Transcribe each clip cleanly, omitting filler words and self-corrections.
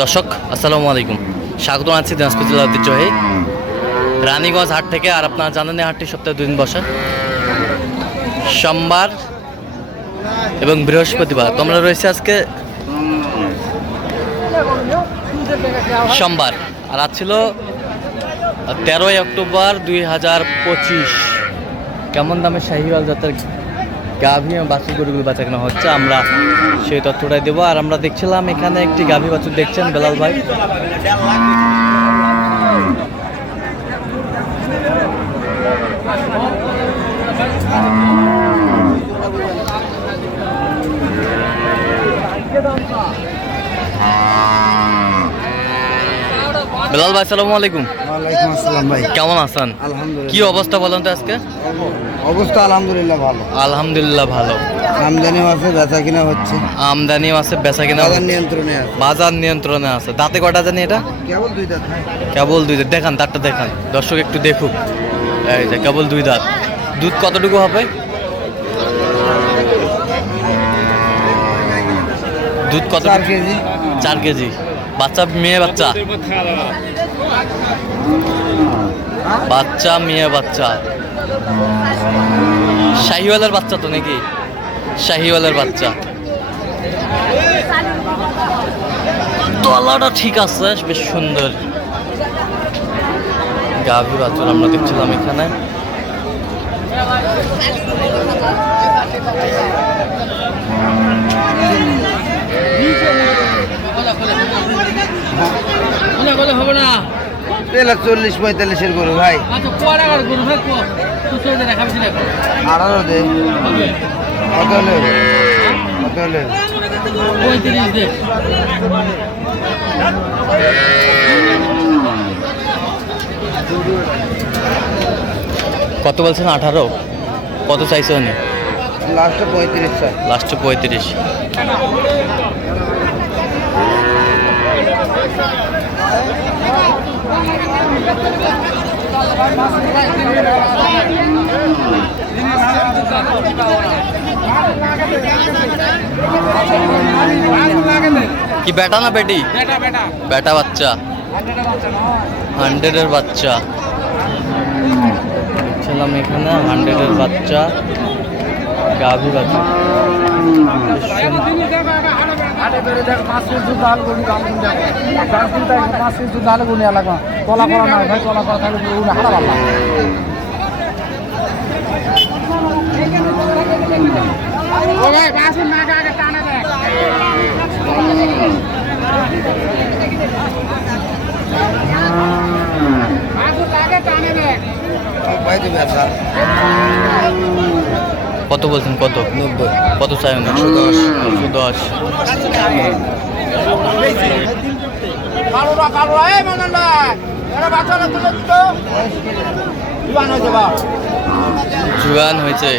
দর্শক আসসালামু আলাইকুম, স্বাগত আছি দিনাজপুর জেলার ঐতিহ্যবাহী রানীগঞ্জ হাট থেকে। আর আপনারা জানেন এই হাটটি সপ্তাহে 2 দিন বসে, সোমবার এবং বৃহস্পতিবার। তোমরা রয়েছে আজকে সোমবার, আর আজ ছিল 13ই অক্টোবর 2025। কেমন দামে শাহিওয়াল জাতের গাভী এবং বাছুর গরুগুলো বেচা কেনা হচ্ছে, আমরা সেই তথ্যটাই দেবো। আর আমরা দেখছিলাম এখানে একটি গাভী বাছুর দেখছেন বেলাল ভাই। বেলাল ভাই আসসালামু আলাইকুম। ওয়ালাইকুম আসসালাম ভাই। কেমন আছেন? আলহামদুলিল্লাহ। কি অবস্থা বলেন তো আজকে? অবস্থা আলহামদুলিল্লাহ ভালো। আলহামদুলিল্লাহ ভালো। আমদানিও আছে, বেচা কিনা হচ্ছে। আমদানিও আছে, বেচা কিনা বাজার নিয়ন্ত্রণে আছে। বাজার নিয়ন্ত্রণে আছে। দাঁতে কটা জানি এটা? কেবল 2 দাঁত। কেবল 2 দাঁত। দেখান দাঁতটা দেখান, দর্শক একটু দেখুক। এই যে কেবল 2 দাঁত। দুধ কতটুকু হবে? দুধ কত? 4 কেজি। 4 কেজি। বাচ্চা মেয়ে বাচ্চা? বাচ্চা মেয়ে বাচ্চা। শাহিওয়ালের বাচ্চা তো নাকি? শাহিওয়ালের বাচ্চা। তলাটা ঠিক আছে, বেশ সুন্দর গাভী বাছুর আমরা দেখছিলাম এখানে। হবে না 40-45 গরু ভাই। 18 দে। কত হলো? কত হলো? 35 দে। কত বলছেন? 18। কত চাইছে উনি? লাস্টে 35 চাই। লাস্টে 35। কি বেটা না বেটি? বেটা বাচ্চা। 100-এর বাচ্চা দেখছিলাম এখানে। 100-এর বাচ্চা গাভী বাচ্চা। কত বলছেন? কত? 90। কত চাই? 110। 110। জুয়ান হয়েছে।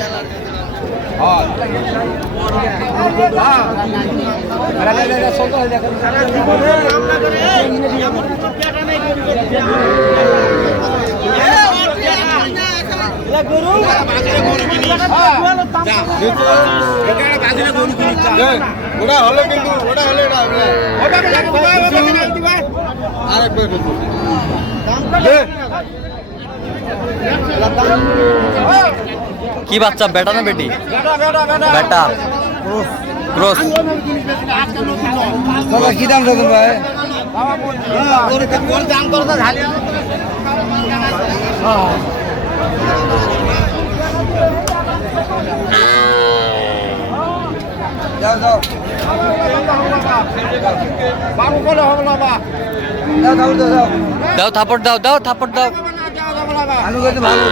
কি বাচ্চা, বেটা না বেটি? বেটা। ক্রস। কি দাম দেবেন ভাই? যাও যাও। দাও থাপড় দাও, দাও থাপড় দাও। আলু খেতে ভালো।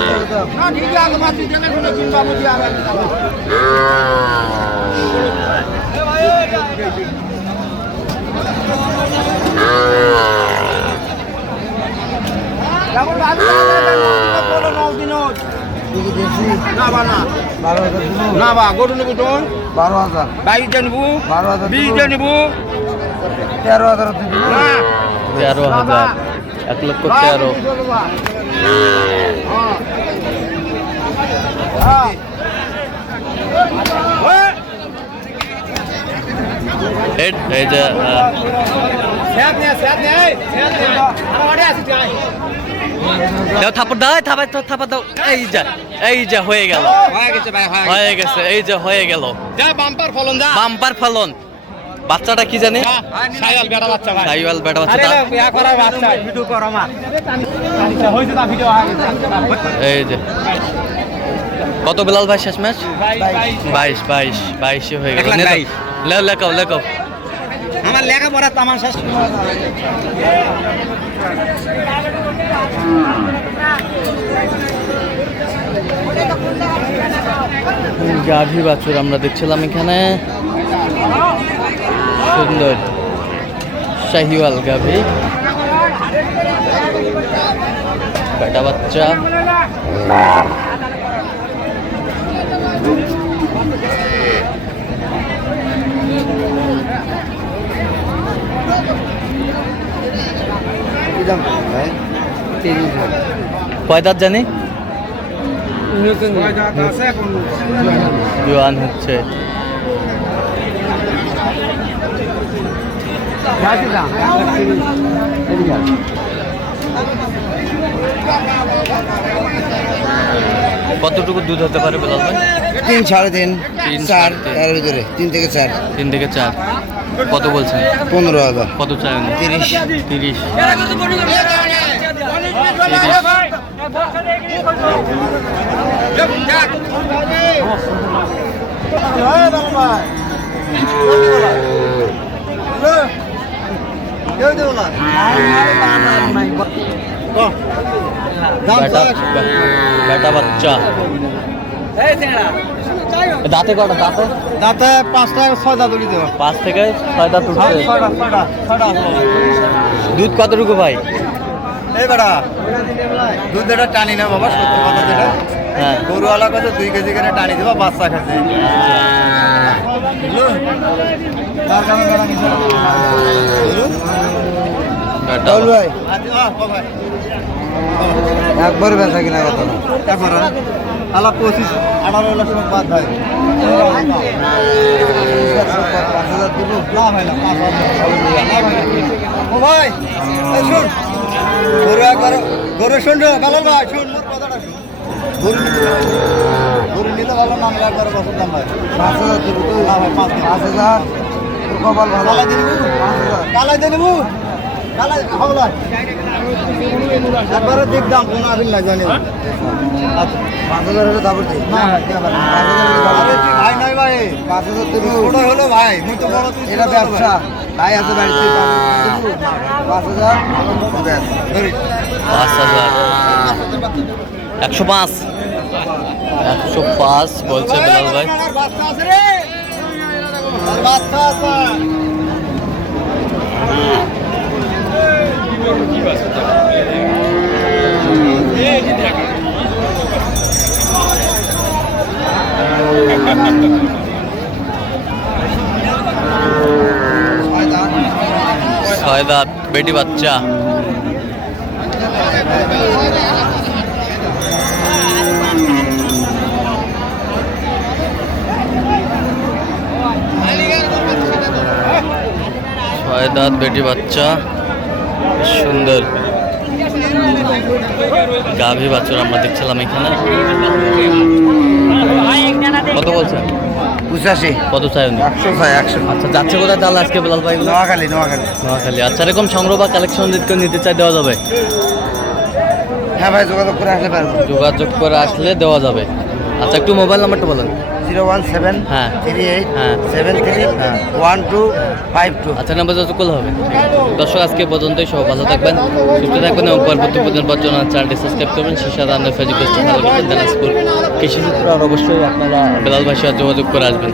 না বা গরু নেবো তো 12,000। 22টা নেবো, 12,000। 20টা নেবো। 13,000। 13,000। 1,13,000। এই যে দাও থাপড় দাও থাপড় দাও এই যে হয়ে গেল হয়ে গেছে এই যে হয়ে গেল বাম্পার ফলন বাচ্চাটা কি জানি সাইওয়াল বেটা বাচ্চা এই যে কত বেলাল ভাই শেষ ম্যাচ 22 হয়ে গেল লেখাও আমার লেখাপড়া তামান শেষ গাভী বাছুর আমরা দেখছিলাম এখানে সুন্দর শাহিওয়াল গাভী বেটা বাচ্চা কয় দাঁত জানি জোয়ান হচ্ছে কতটুকু দুধ হতে পারে বেলাল ভাই 3 3.5 3, 4 3.5 এর ভিতরে 3 থেকে 4 3 থেকে 4 কত বলছেন 15,000 কত চাই 30 বেটা বাচ্চা দাঁতে কটা দাঁতে 5টা 6 দাঁত উঠে দেওয়া 5 থেকে 6 দাঁত উঠছে দুধ কতটুকু ভাই এই বেটা দুধ এটা টানি না বাবা সত্য কথা যেটা হ্যাঁ গরুওয়ালা কত 2 কেজি করে টানি দেবা বাচ্চা খাচ্ছে তার কারণে বেটা কিছু বেটা বল ভাই আচ্ছা ভাই একবার বেচা কিনা কথা না তারপর আলা 25-18 লাখ টাকা বাদ ভাই 5,000 দিব না ভাই না 5,000 ও ভাই এই শুন গরু শুন কালাল ভাই শুন মোর কথাটা শুন গরু নিতে ভালো নাম একবার বছর দাম ভাই 5,000 দিব তো না ভাই 5,000 তোর কপাল ভালো কালাই দিয়ে নিবু 5,000 কালাই দিয়ে নিবু কালাই হাওলা একবারে দেখ দাম কোন আসল না জানি আচ্ছা 5,000 হলে তারপর দিই না আরে তুই ভাই নাই ভাই 5,000 দিব ছোট হলো ভাই মুই তো বড় তুই এটা ব্যবসা ভাই আছে বাড়িতে 5,000 ব্যাস ধরি 5000 105 বলছে বেলাল ভাই বাচ্চা আছে রে বাচ্চা আছে ছয় দাঁত বেটি বাচ্চা ছয় দাঁত বেটি বাচ্চা সুন্দর গাভী বাছুর আমরা দেখছিলাম এখানে কত বলছেন 85 কত চাই উনি 100 চাই 100 আচ্ছা যাচ্ছে কোথায় তাহলে আজকে বেলাল ভাই নোয়াখালী নোয়াখালী আচ্ছা এরকম সংগ্রহ বা কালেকশন যদি নিতে চাই দেওয়া যাবে হ্যাঁ ভাই যোগাযোগ করে আসলে পারবো যোগাযোগ করে আসলে দেওয়া যাবে আচ্ছা একটু মোবাইল নাম্বারটা বলেন 017 হ্যাঁ 38 হ্যাঁ 73 হ্যাঁ 1252 আচ্ছা নাম্বার যত করলে হবে দর্শক আজকে পর্যন্তই সব ভালো থাকবেন সুস্থ থাকবেন এবং পরবর্তী পর্যন্ত চ্যানেলটি সাবস্ক্রাইব করবেন সেই সাথে আমাদের ফেসবুক পেজটা ফলো করবেন দিনাজপুর কৃষি চিত্র আর অবশ্যই আপনারা বেলাল ভাইয়ের সাথে যোগাযোগ করে আসবেন